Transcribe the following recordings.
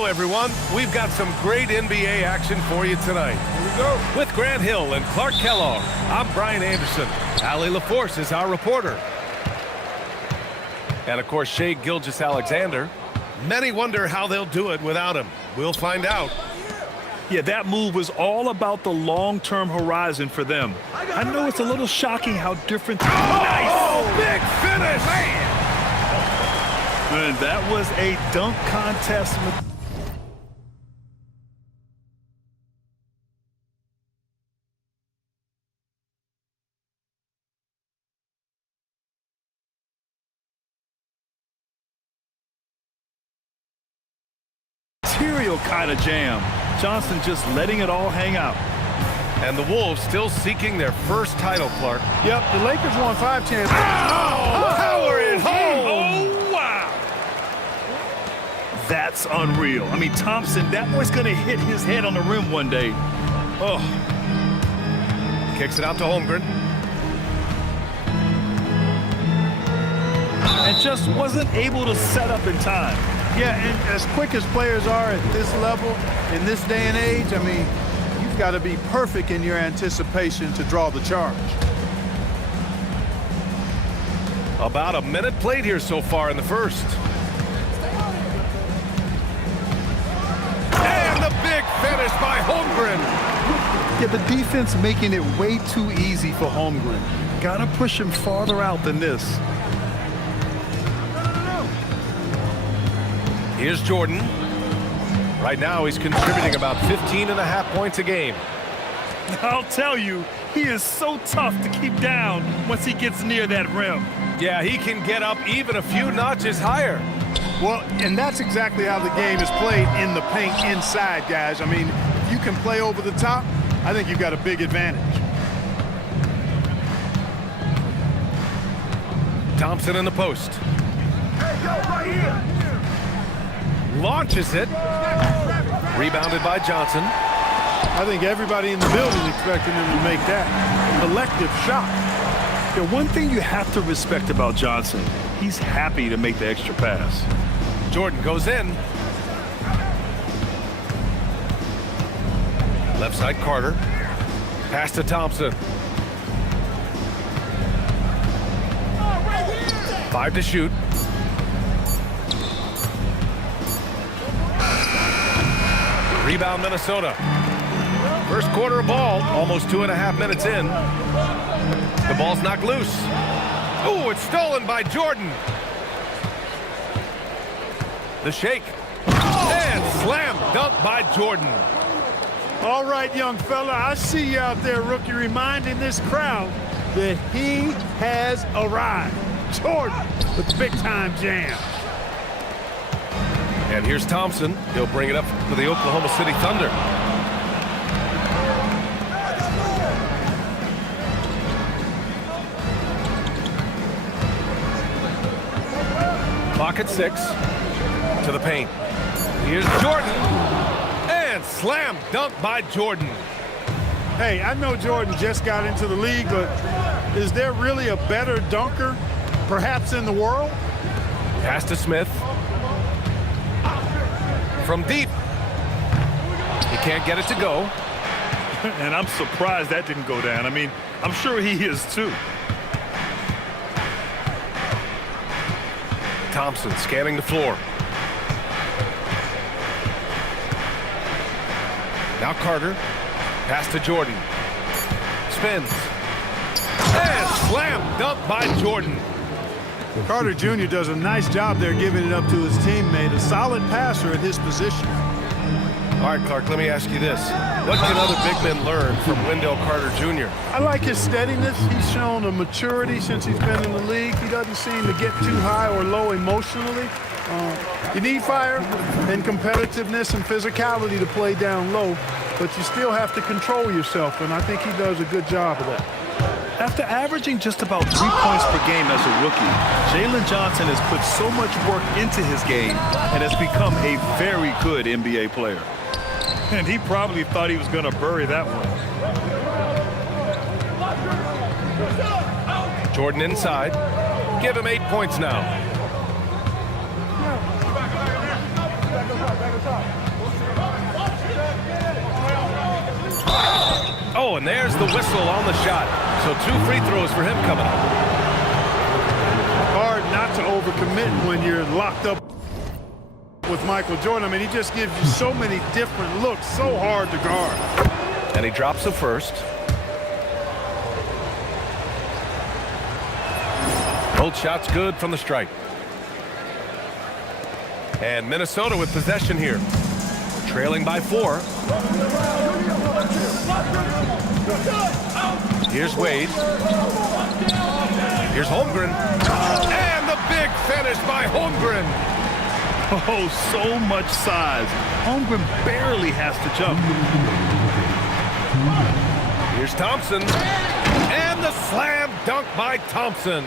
Hello, everyone. We've got some great NBA action for you tonight. Here we go. With Grant Hill and Clark Kellogg, I'm Brian Anderson. Allie LaForce is our reporter. And, of course, Shea Gilgeous-Alexander. Many wonder how they'll do it without him. We'll find out. Yeah, that move was all about the long-term horizon for them. I know it's a little shocking how different... Oh, big finish! Man. And that was a dunk contest. Material kind of jam. Johnson just letting it all hang out. And the Wolves still seeking their first title, Clark. Yep, the Lakers won 5 championships. Oh, power it home! Oh, wow! That's unreal. I mean, Thompson, that boy's going to hit his head on the rim one day. Oh. Kicks it out to Holmgren. And just wasn't able to set up in time. Yeah, and as quick as players are at this level, in this day and age, I mean, you've got to be perfect in your anticipation to draw the charge. About a minute played here so far in the first. And the big finish by Holmgren. Yeah, the defense making it way too easy for Holmgren. Got to push him farther out than this. Here's Jordan. Right now, he's contributing about 15.5 points a game. I'll tell you, he is so tough to keep down once he gets near that rim. Yeah, he can get up even a few notches higher. Well, and that's exactly how the game is played in the paint inside, guys. I mean, if you can play over the top, I think you've got a big advantage. Thompson in the post. Hey, yo, right here. Launches it. Rebounded by Johnson. I think everybody in the building expecting him to make that collective shot. The one thing you have to respect about Johnson, he's happy to make the extra pass. Jordan goes in. Left side Carter. Pass to Thompson. 5 to shoot. Rebound Minnesota. First quarter of ball, almost 2.5 minutes in. The ball's knocked loose. Oh, it's stolen by Jordan. The shake. And slam dunk by Jordan. All right, young fella, I see you out there, rookie, reminding this crowd that he has arrived. Jordan with big-time jam. And here's Thompson. He'll bring it up for the Oklahoma City Thunder. Clock at 6. To the paint. Here's Jordan. And slam dunk by Jordan. Hey, I know Jordan just got into the league, but is there really a better dunker, perhaps, in the world? Pass to Smith. From deep. He can't get it to go. And I'm surprised that didn't go down. I mean, I'm sure he is too. Thompson scanning the floor. Now Carter. Pass to Jordan. Spins. And slam dunk by Jordan. Carter Jr. does a nice job there giving it up to his teammate, a solid passer at his position. All right, Clark, let me ask you this. What can other big men learn from Wendell Carter Jr.? I like his steadiness. He's shown a maturity since he's been in the league. He doesn't seem to get too high or low emotionally. You need fire and competitiveness and physicality to play down low, but you still have to control yourself, and I think he does a good job of that. After averaging just about 3 points per game as a rookie, Jalen Johnson has put so much work into his game and has become a very good NBA player. And he probably thought he was going to bury that one. Jordan inside. Give him 8 points now. Oh, and there's the whistle on the shot. So 2 free throws for him coming up. Hard not to overcommit when you're locked up with Michael Jordan. I mean, he just gives you so many different looks, so hard to guard. And he drops the first. Both shots good from the strike. And Minnesota with possession here. Trailing by 4. Here's Wade. Here's Holmgren. And the big finish by Holmgren. Oh, so much size. Holmgren barely has to jump. Here's Thompson. And the slam dunk by Thompson.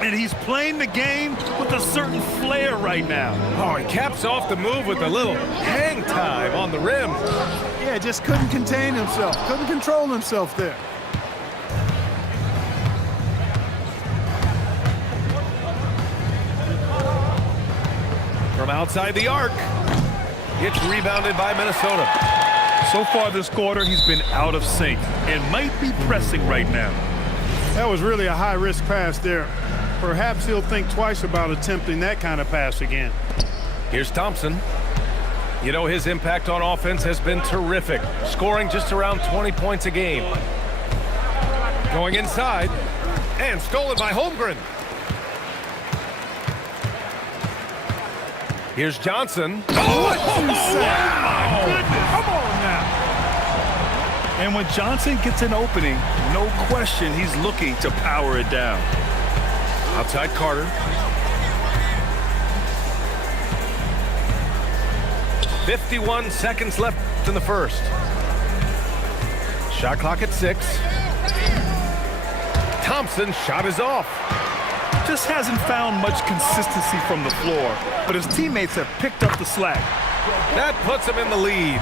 And he's playing the game with a certain flair right now. Oh, he caps off the move with a little hang time on the rim. Yeah, just couldn't contain himself. Couldn't control himself there. From outside the arc. It's rebounded by Minnesota. So far this quarter, he's been out of sync and might be pressing right now. That was really a high-risk pass there. Perhaps he'll think twice about attempting that kind of pass again. Here's Thompson. You know, his impact on offense has been terrific, scoring just around 20 points a game. Going inside, and stolen by Holmgren. Here's Johnson. What you say? Wow! Goodness. Come on now. And when Johnson gets an opening, no question he's looking to power it down. Outside Carter. "51 seconds left in the first. Shot clock at 6. Thompson shot is off. Just hasn't found much consistency from the floor, but his teammates have picked up the slack. That puts him in the lead.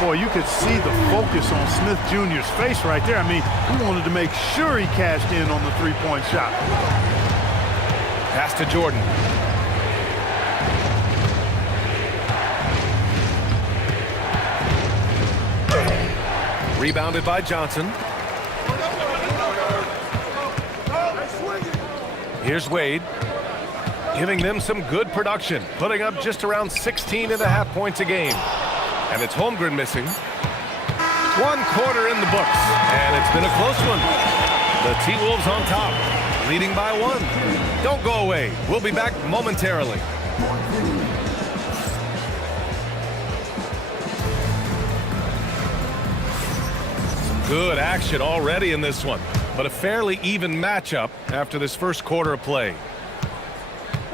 Boy, you could see the focus on Smith Jr.'s face right there. I mean, he wanted to make sure he cashed in on the three-point shot. Pass to Jordan. Rebounded by Johnson. Here's Wade, giving them some good production, putting up just around 16.5 points a game. And it's Holmgren missing. 1 quarter in the books, and it's been a close one. The T-Wolves on top, leading by 1. Don't go away. We'll be back momentarily. Some good action already in this one, but a fairly even matchup after this first quarter of play.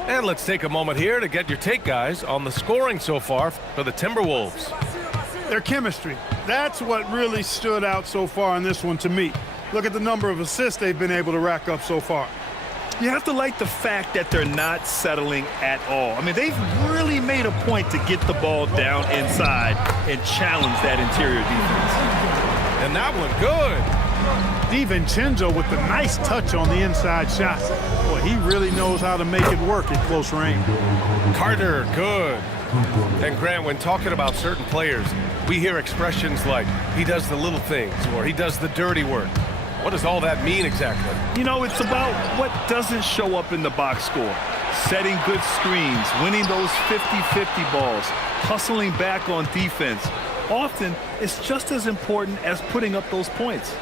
And let's take a moment here to get your take, guys, on the scoring so far for the Timberwolves. Their chemistry. That's what really stood out so far in this one to me. Look at the number of assists they've been able to rack up so far. You have to like the fact that they're not settling at all. I mean, they've really made a point to get the ball down inside and challenge that interior defense. And that one good. DiVincenzo with the nice touch on the inside shot. Boy, he really knows how to make it work at close range. Carter, good. And Grant, when talking about certain players, we hear expressions like, he does the little things, or he does the dirty work. What does all that mean exactly? You know, it's about what doesn't show up in the box score. Setting good screens, winning those 50-50 balls, hustling back on defense. Often, it's just as important as putting up those points.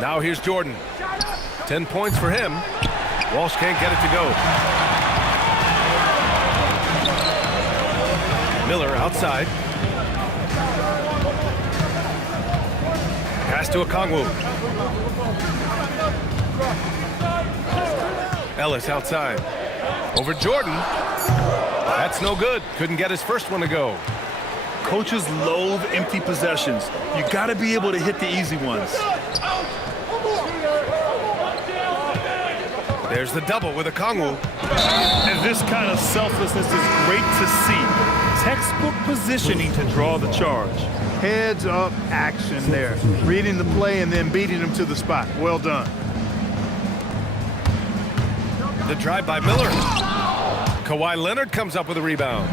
Now here's Jordan. 10 points for him. Walsh can't get it to go. Miller outside. Pass to Okongwu. Ellis outside. Over Jordan. That's no good. Couldn't get his first one to go. Coaches loathe empty possessions. You got to be able to hit the easy ones. There's the double with Okongwu. And this kind of selflessness is great to see. Textbook positioning to draw the charge. Heads up action there. Reading the play and then beating him to the spot. Well done. The drive by Miller. Kawhi Leonard comes up with a rebound.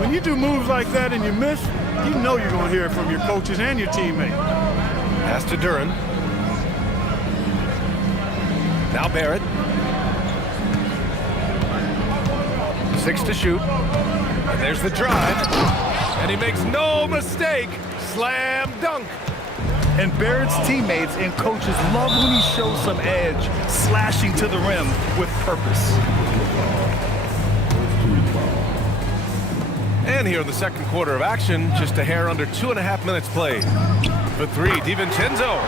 When you do moves like that and you miss, you know you're going to hear it from your coaches and your teammates. Pass to Duran. Now Barrett. 6 to shoot. And there's the drive. And he makes no mistake. Slam dunk. And Barrett's teammates and coaches love when he shows some edge, slashing to the rim with purpose. And here in the second quarter of action, just a hair under 2.5 minutes played. For three, DiVincenzo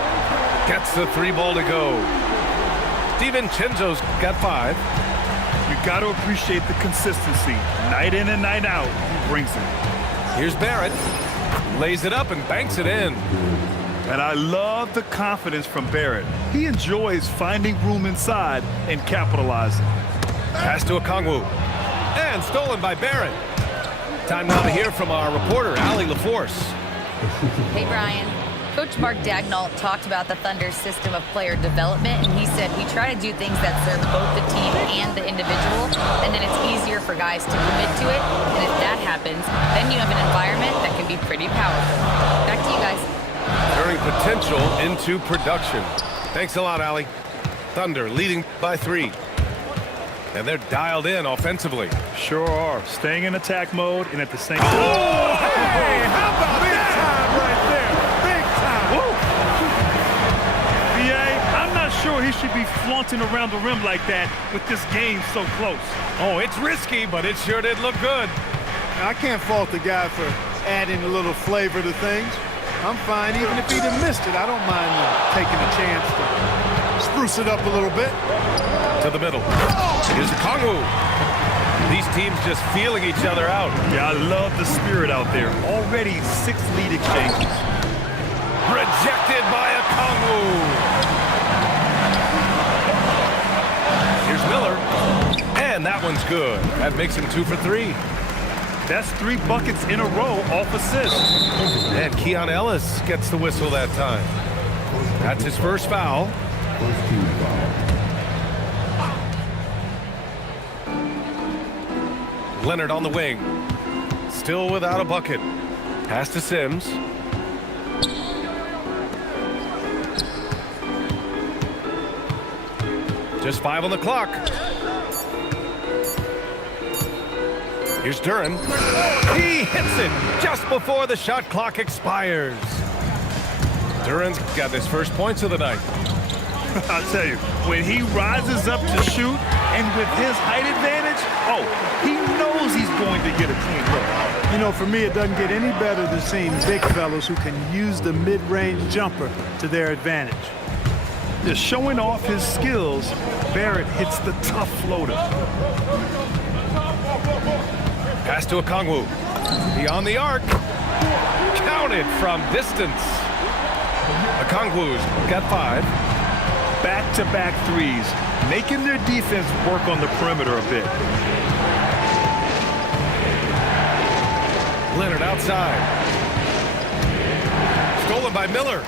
gets the 3 ball to go. DiVincenzo's got 5. You got to appreciate the consistency. Night in and night out, he brings it. Here's Barrett. Lays it up and banks it in. And I love the confidence from Barrett. He enjoys finding room inside and capitalizing. Pass to Okongwu. And stolen by Barrett. Time now to hear from our reporter, Allie LaForce. Hey, Brian. Coach Mark Dagnall talked about the Thunder's system of player development, and he said we try to do things that serve both the team and the individual, and then it's easier for guys to commit to it. And if that happens, then you have an environment that can be pretty powerful. Back to you guys. Turning potential into production. Thanks a lot, Allie. Thunder leading by 3. And they're dialed in offensively. Sure are. Staying in attack mode and at the same time. Oh, hey, how about Big that? time right there. Big time. BA, I'm not sure he should be flaunting around the rim like that with this game so close. Oh, it's risky, but it sure did look good. I can't fault the guy for adding a little flavor to things. I'm fine even if he'd have missed it. I don't mind taking a chance to spruce it up a little bit. To the middle. Here's Okongwu. These teams just feeling each other out. Yeah, I love the spirit out there. Already 6 lead exchanges. Rejected by Okongwu. Here's Miller. And that one's good. That makes him 2 for 3. That's 3 buckets in a row off assists. And Keon Ellis gets the whistle that time. That's his first foul. Leonard on the wing. Still without a bucket. Pass to Sims. Just 5 on the clock. Here's Duran. He hits it just before the shot clock expires. Duran's got his first points of the night. I'll tell you, when he rises up to shoot, and with his height advantage, he knows he's going to get a clean look. You know, for me, it doesn't get any better than seeing big fellas who can use the mid-range jumper to their advantage. Just showing off his skills, Barrett hits the tough floater. Pass to Okongwu. Beyond the arc. Counted from distance. Okongwu's got 5. Back-to-back threes, making their defense work on the perimeter a bit. Leonard outside. Stolen by Miller.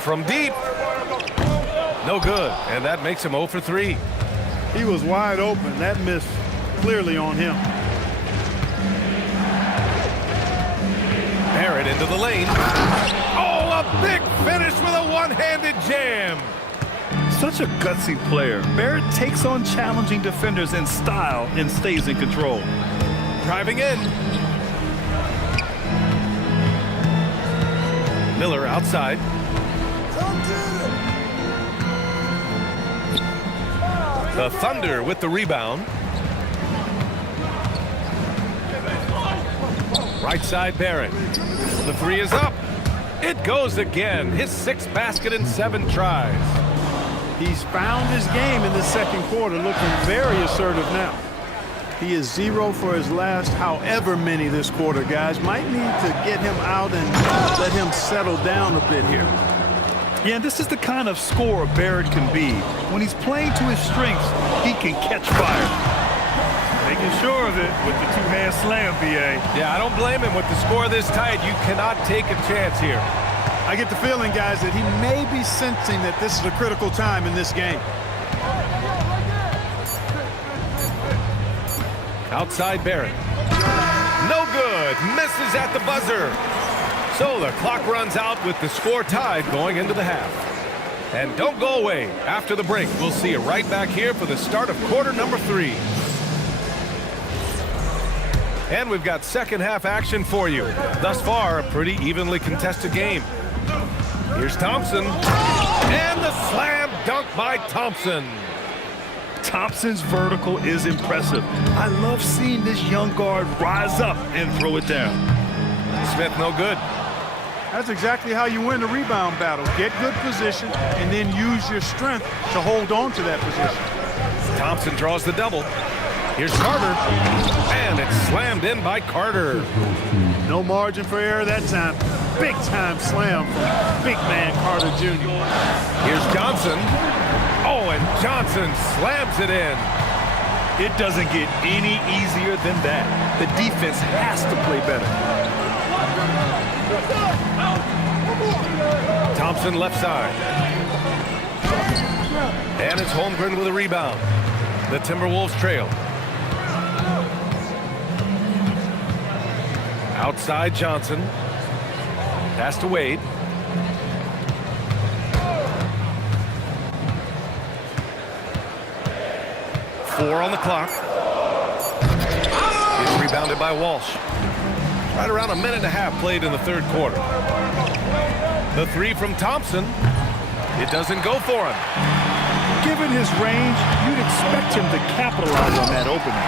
From deep. No good, and that makes him 0 for 3. He was wide open. That miss clearly on him. Barrett into the lane. Oh, a big finish with a one-handed jam. Such a gutsy player. Barrett takes on challenging defenders in style and stays in control. Driving in. Miller outside. The Thunder with the rebound. Right side, Barrett. The 3 is up. It goes again. His 6th basket in 7 tries. He's found his game in the second quarter, looking very assertive now. He is 0 for his last however many this quarter, guys. Might need to get him out and let him settle down a bit here. Yeah, this is the kind of scorer Barrett can be. When he's playing to his strengths, he can catch fire. Making sure of it with the 2-hand slam, BA. Yeah, I don't blame him with the score this tight. You cannot take a chance here. I get the feeling, guys, that he may be sensing that this is a critical time in this game. Outside Barrett. No good. Misses at the buzzer. So the clock runs out with the score tied going into the half. And don't go away. After the break, we'll see you right back here for the start of quarter number 3. And we've got second half action for you. Thus far, a pretty evenly contested game. Here's Thompson. And the slam dunk by Thompson. Thompson's vertical is impressive. I love seeing this young guard rise up and throw it down. Smith, no good. That's exactly how you win the rebound battle. Get good position and then use your strength to hold on to that position. Thompson draws the double. Here's Carter. And it's slammed in by Carter. No margin for error that time. Big time slam from big man Carter Jr. Here's Johnson. Oh, and Johnson slams it in. It doesn't get any easier than that. The defense has to play better. Thompson left side. And it's Holmgren with a rebound. The Timberwolves trail. Outside Johnson. Pass to Wade. Four on the clock. It's rebounded by Walsh. Right around a minute and a half played in the third quarter. The three from Thompson. It doesn't go for him. Given his range, you'd expect him to capitalize on that opening.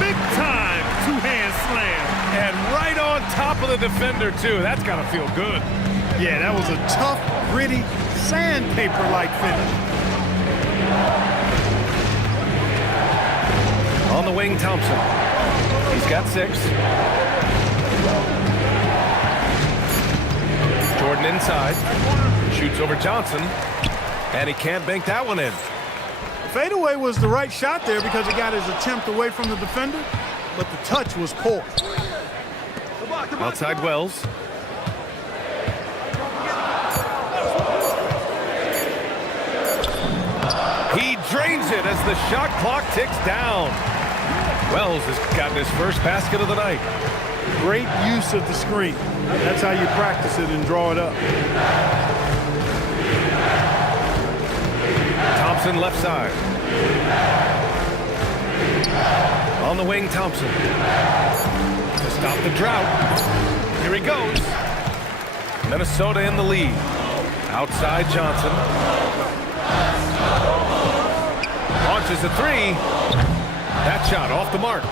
Big time two-hand slam. And right on top of the defender, too. That's got to feel good. Yeah, that was a tough, gritty, sandpaper-like finish. On the wing, Thompson. He's got 6. Jordan inside. Shoots over Johnson. And he can't bank that one in. Fadeaway was the right shot there because he got his attempt away from the defender, but the touch was poor. Outside Wells. He drains it as the shot clock ticks down. Wells has gotten his first basket of the night. Great use of the screen. That's how you practice it and draw it up. Thompson left side. On the wing, Thompson. To stop the drought. Here he goes. Minnesota in the lead. Outside Johnson. Launches a 3. That shot off the mark.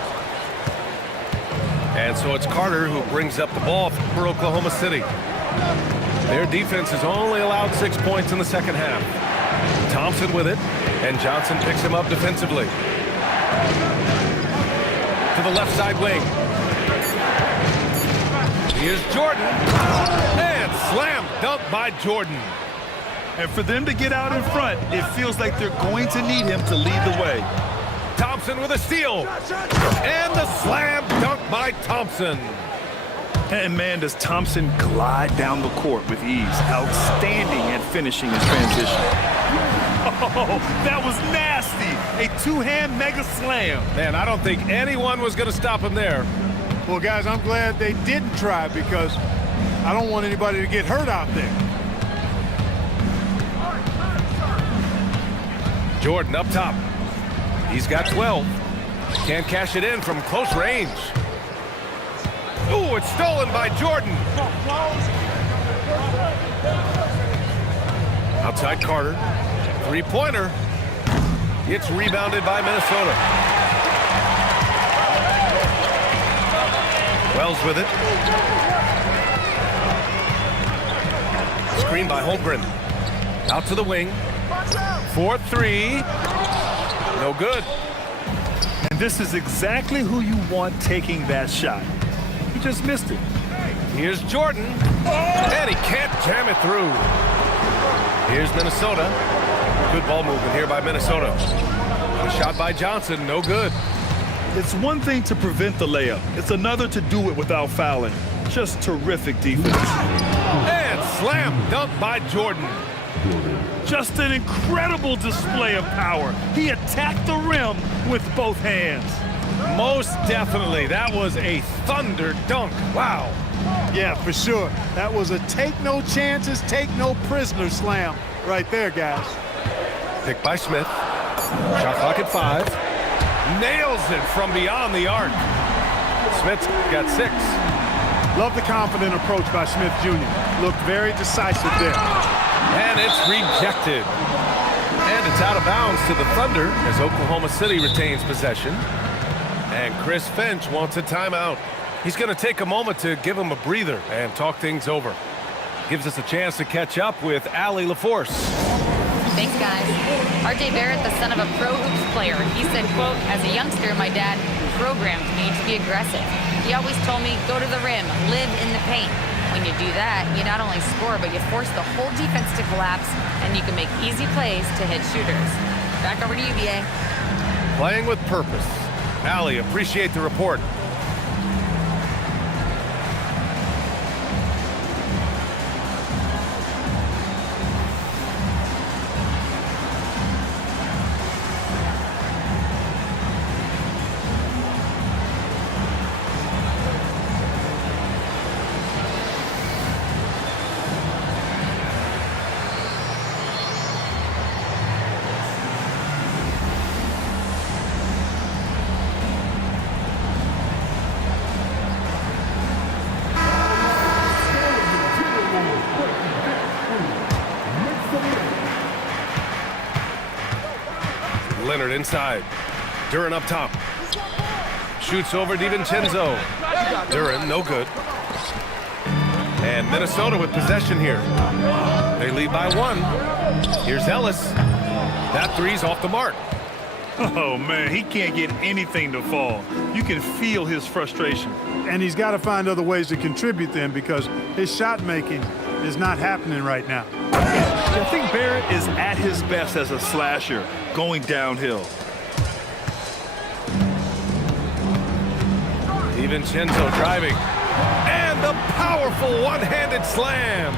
And so it's Carter who brings up the ball for Oklahoma City. Their defense has only allowed 6 points in the second half. Thompson with it, and Johnson picks him up defensively. To the left side wing. Here's Jordan. And slam dunk by Jordan. And for them to get out in front, it feels like they're going to need him to lead the way. Thompson with a steal. And the slam dunk by Thompson. And man, does Thompson glide down the court with ease. Outstanding at finishing his transition. Oh, that was nasty. A two-hand mega slam. Man, I don't think anyone was going to stop him there. Well, guys, I'm glad they didn't try because I don't want anybody to get hurt out there. Jordan up top. He's got 12. Can't cash it in from close range. Ooh, it's stolen by Jordan. Outside Carter. Three-pointer. It's rebounded by Minnesota. Wells with it. Screen by Holmgren. Out to the wing. 4-3. No good. And this is exactly who you want taking that shot. He just missed it. Here's Jordan. And he can't jam it through. Here's Minnesota. Good ball movement here by Minnesota. A shot by Johnson. No good. It's one thing to prevent the layup. It's another to do it without fouling. Just terrific defense. And slam dunk by Jordan. Just an incredible display of power. He attacked the rim with both hands. Most definitely. That was a thunder dunk. Wow. Yeah, for sure. That was a take no chances, take no prisoner slam right there, guys. Pick by Smith. Shot clock at 5. Nails it from beyond the arc. Smith's got 6. Love the confident approach by Smith Jr. Looked very decisive there. And it's rejected. And it's out of bounds to the Thunder as Oklahoma City retains possession. And Chris Finch wants a timeout. He's going to take a moment to give him a breather and talk things over. Gives us a chance to catch up with Allie LaForce. Thanks, guys. RJ Barrett, the son of a pro hoops player, he said, quote, as a youngster, my dad programmed me to be aggressive. He always told me, go to the rim, live in the paint. When you do that, you not only score, but you force the whole defense to collapse, and you can make easy plays to hit shooters. Back over to you, BA. Playing with purpose. Allie, appreciate the report. Leonard inside. Duran up top. Shoots over DiVincenzo. Duran, no good. And Minnesota with possession here. They lead by 1. Here's Ellis. That three's off the mark. Oh, man, he can't get anything to fall. You can feel his frustration. And he's got to find other ways to contribute then because his shot making is not happening right now. I think Barrett is at his best as a slasher, going downhill. DiVincenzo driving. And the powerful one-handed slam.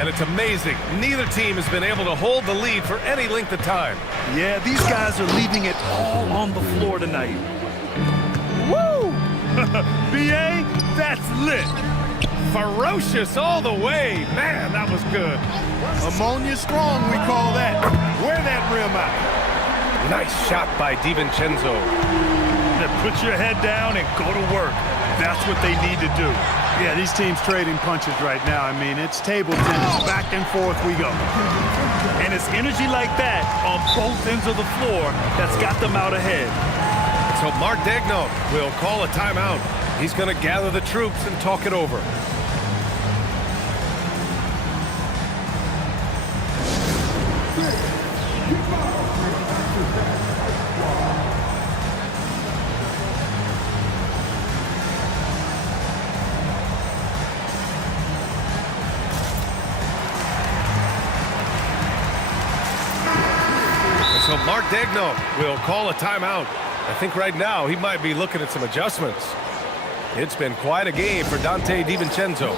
And it's amazing. Neither team has been able to hold the lead for any length of time. Yeah, these guys are leaving it all on the floor tonight. Woo! BA, that's lit. Ferocious all the way. Man, that was good. Ammonia strong, we call that. Wear that rim out. Nice shot by DiVincenzo. Then put your head down and go to work. That's what they need to do. Yeah, these teams trading punches right now. I mean, it's table tennis. Back and forth we go. And it's energy like that on both ends of the floor that's got them out ahead. So Mark Daigneault will call a timeout. He's going to gather the troops and talk it over. So Mark Daigneault will call a timeout. I think right now he might be looking at some adjustments. It's been quite a game for Donte DiVincenzo.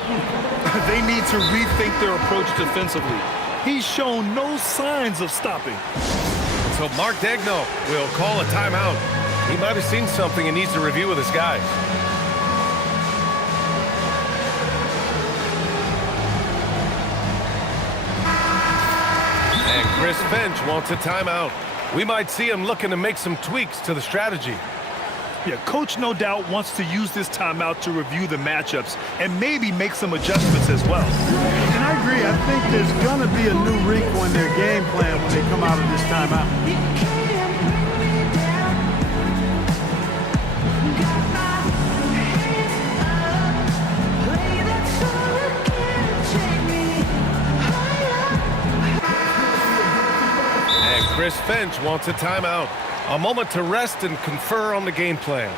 They need to rethink their approach defensively. He's shown no signs of stopping. So Mark Daigneault will call a timeout. He might have seen something and needs to review with his guys. And Chris Finch wants a timeout. We might see him looking to make some tweaks to the strategy. Yeah, Coach no doubt wants to use this timeout to review the matchups and maybe make some adjustments as well. And I agree. I think there's going to be a new wrinkle in their game plan when they come out of this timeout. And Chris Finch wants a timeout. A moment to rest and confer on the game plan.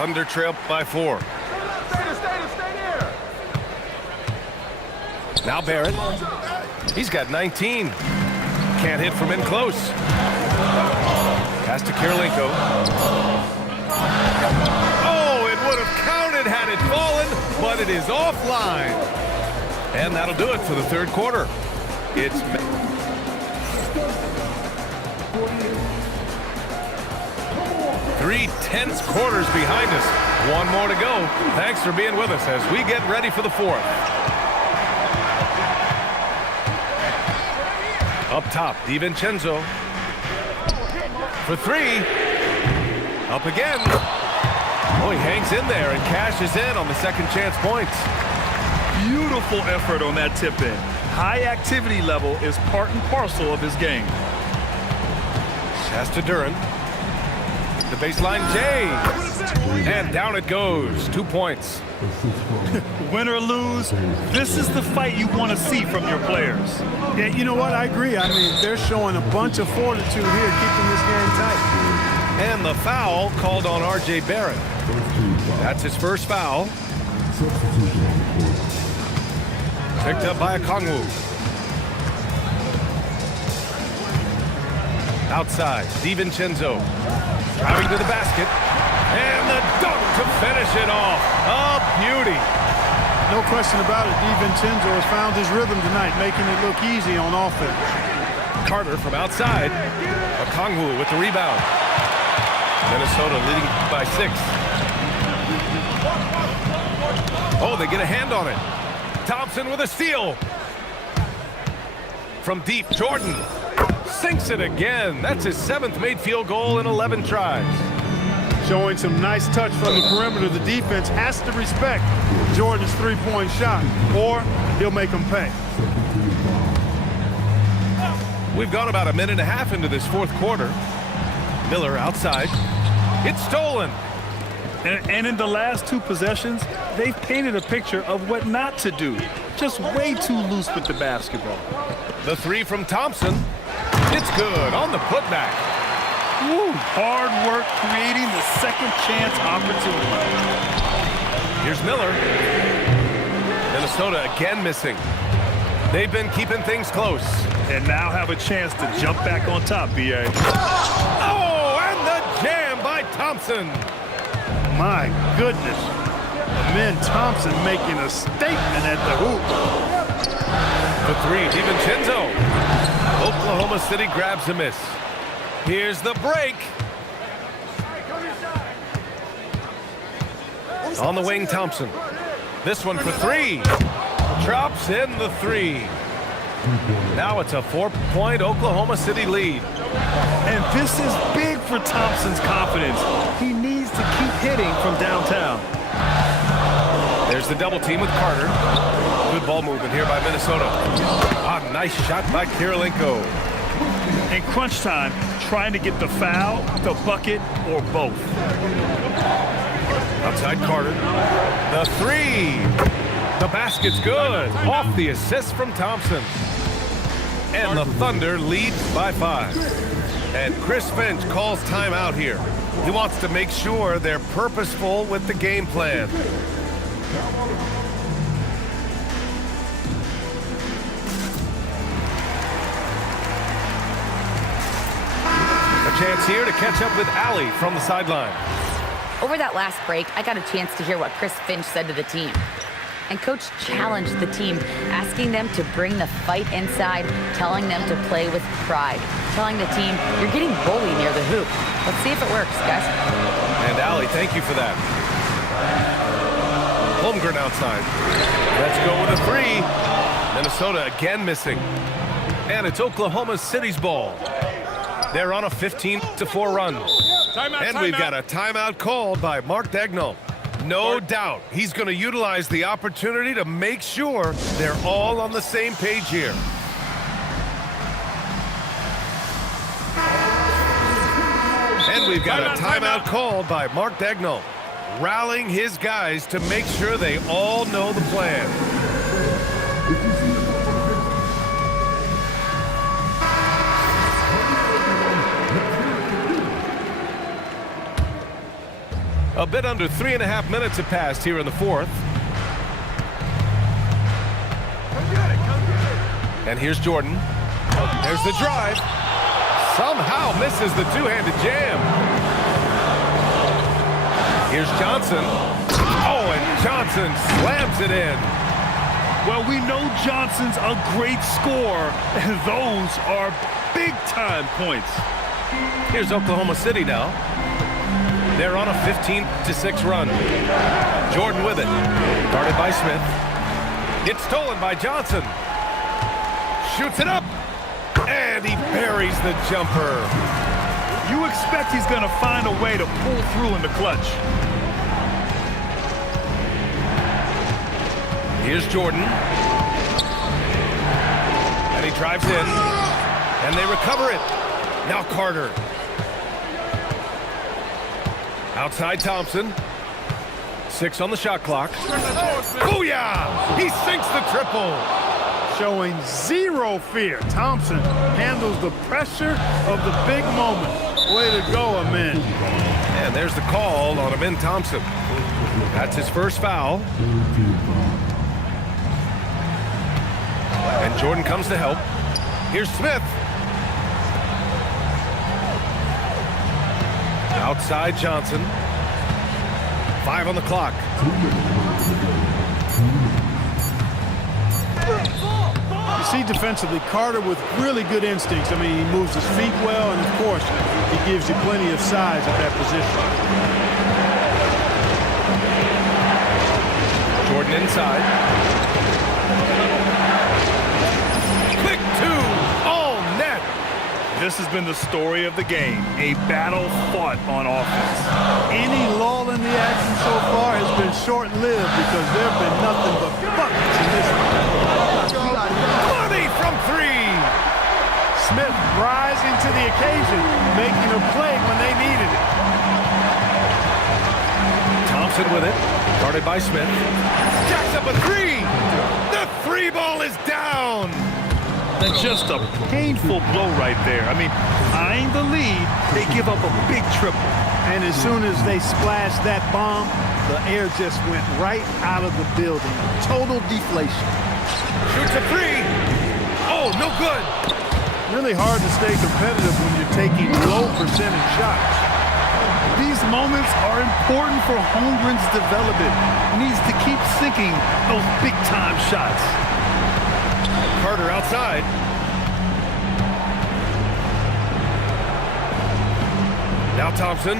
Thunder trail by 4. Now Barrett. He's got 19. Can't hit from in close. Pass to Kirilenko. Oh, it would have counted had it fallen, but it is offline. And that'll do it for the third quarter. It's 3 tense quarters behind us. One more to go. Thanks for being with us as we get ready for the fourth. Up top, DiVincenzo. For 3. Up again. Oh, he hangs in there and cashes in on the second chance points. Beautiful effort on that tip-in. High activity level is part and parcel of his game. Pass to Duran. The baseline, Jay. And down it goes. 2 points. Win or lose, this is the fight you want to see from your players. Yeah, you know what? I agree. I mean, they're showing a bunch of fortitude here, keeping this game tight. And the foul called on R.J. Barrett. That's his first foul. Picked up by Okongwu. Outside, DiVincenzo. Driving to the basket. And the dunk to finish it off. A beauty. No question about it. DiVincenzo has found his rhythm tonight, making it look easy on offense. Carter from outside. Okongwu with the rebound. Minnesota leading by 6. Oh, they get a hand on it. Thompson with a steal. From deep, Jordan sinks it again. That's his 7th made field goal in 11 tries. Showing some nice touch from the perimeter. The defense has to respect Jordan's three-point shot, or he'll make them pay. We've gone about a minute and a half into this fourth quarter. Miller outside. It's stolen. And in the last 2 possessions, they've painted a picture of what not to do. Just way too loose with the basketball. The 3 from Thompson. It's good on the putback. Woo, hard work creating the second chance opportunity. Here's Miller. Minnesota again missing. They've been keeping things close. And now have a chance to jump back on top, B.A. Oh, and the jam by Thompson. My goodness. Amen Thompson making a statement at the hoop. For 3, DiVincenzo. Oklahoma City grabs a miss. Here's the break. On the wing, Thompson. This one for 3. Drops in the 3. Now it's a 4-point Oklahoma City lead. And this is big for Thompson's confidence. He needs to keep hitting from downtown. There's the double team with Carter. Good ball movement here by Minnesota. Ah, nice shot by Kirilenko. In crunch time, trying to get the foul, the bucket, or both. Outside Carter. The 3. The basket's good. Off the assist from Thompson. And the Thunder lead by 5. And Chris Finch calls timeout here. He wants to make sure they're purposeful with the game plan. A chance here to catch up with Allie from the sideline. Over that last break, I got a chance to hear what Chris Finch said to the team. And Coach challenged the team, asking them to bring the fight inside, telling them to play with pride, telling the team, you're getting bullied near the hoop. Let's see if it works, guys. And Allie, thank you for that. Holmgren outside. Let's go with a 3. Minnesota again missing. And it's Oklahoma City's ball. They're on a 15-4 run. And we've got a timeout called by Mark Daigneault. No doubt he's going to utilize the opportunity to make sure they're all on the same page here. And we've got a timeout called by Mark Daigneault, rallying his guys to make sure they all know the plan. A bit under 3.5 minutes have passed here in the fourth. And here's Jordan. There's the drive. Somehow misses the two-handed jam. Here's Johnson. Oh, and Johnson slams it in. Well, we know Johnson's a great scorer, and those are big-time points. Here's Oklahoma City now. They're on a 15-6 run. Jordan with it. Guarded by Smith. It's stolen by Johnson. Shoots it up. And he buries the jumper. You expect he's going to find a way to pull through in the clutch. Here's Jordan. And he drives in. And they recover it. Now Carter. Outside Thompson. 6 on the shot clock. Booyah! He sinks the triple. Showing zero fear. Thompson handles the pressure of the big moment. Way to go, Amin. And there's the call on Amin Thompson. That's his first foul. And Jordan comes to help. Here's Smith. Outside Johnson. 5 on the clock. You see defensively, Carter with really good instincts. I mean, he moves his feet well, and of course, he gives you plenty of size at that position. Jordan inside. Quick 2. All net. This has been the story of the game, a battle fought on offense. Any lull in the action so far has been short-lived because there have been nothing but buckets in this one. Money from 3. Smith rising to the occasion, making a play when they needed it. Thompson with it, guarded by Smith. Jacks up a 3. The 3 ball is down. And just a painful blow right there. I mean, eyeing the lead, they give up a big triple. And as soon as they splashed that bomb, the air just went right out of the building. Total deflation. Shoots a 3. Oh, no good. Really hard to stay competitive when you're taking low percentage shots. These moments are important for Holmgren's development. He needs to keep sinking those big-time shots. Carter outside. Now Thompson.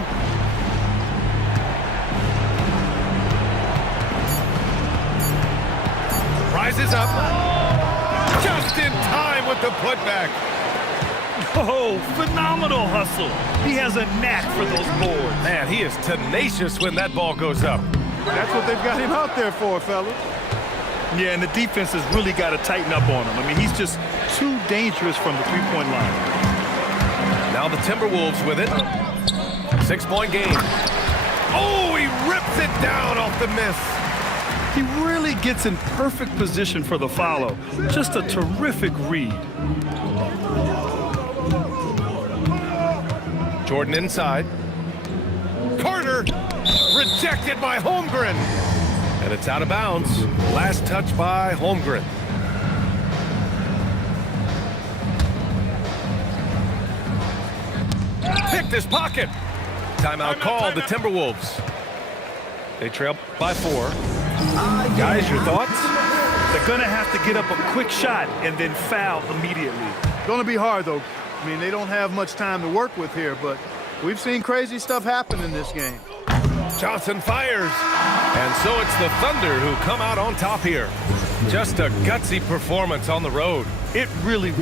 Rises up. Just in time with the putback. Oh, phenomenal hustle. He has a knack for those boards. Man, he is tenacious when that ball goes up. That's what they've got him out there for, fellas. Yeah, and the defense has really got to tighten up on him. I mean, he's just too dangerous from the three-point line. Now the Timberwolves with it. 6-point game. Oh, he rips it down off the miss. He really gets in perfect position for the follow. Just a terrific read. Jordan inside. Carter rejected by Holmgren. And it's out of bounds. Last touch by Holmgren. Picked his pocket. Timeout called the Timberwolves. They trail by 4. Guys, your thoughts? They're going to have to get up a quick shot and then foul immediately. Going to be hard, though. I mean, they don't have much time to work with here, but we've seen crazy stuff happen in this game. Johnson fires. And so it's the Thunder who come out on top here. Just a gutsy performance on the road. It really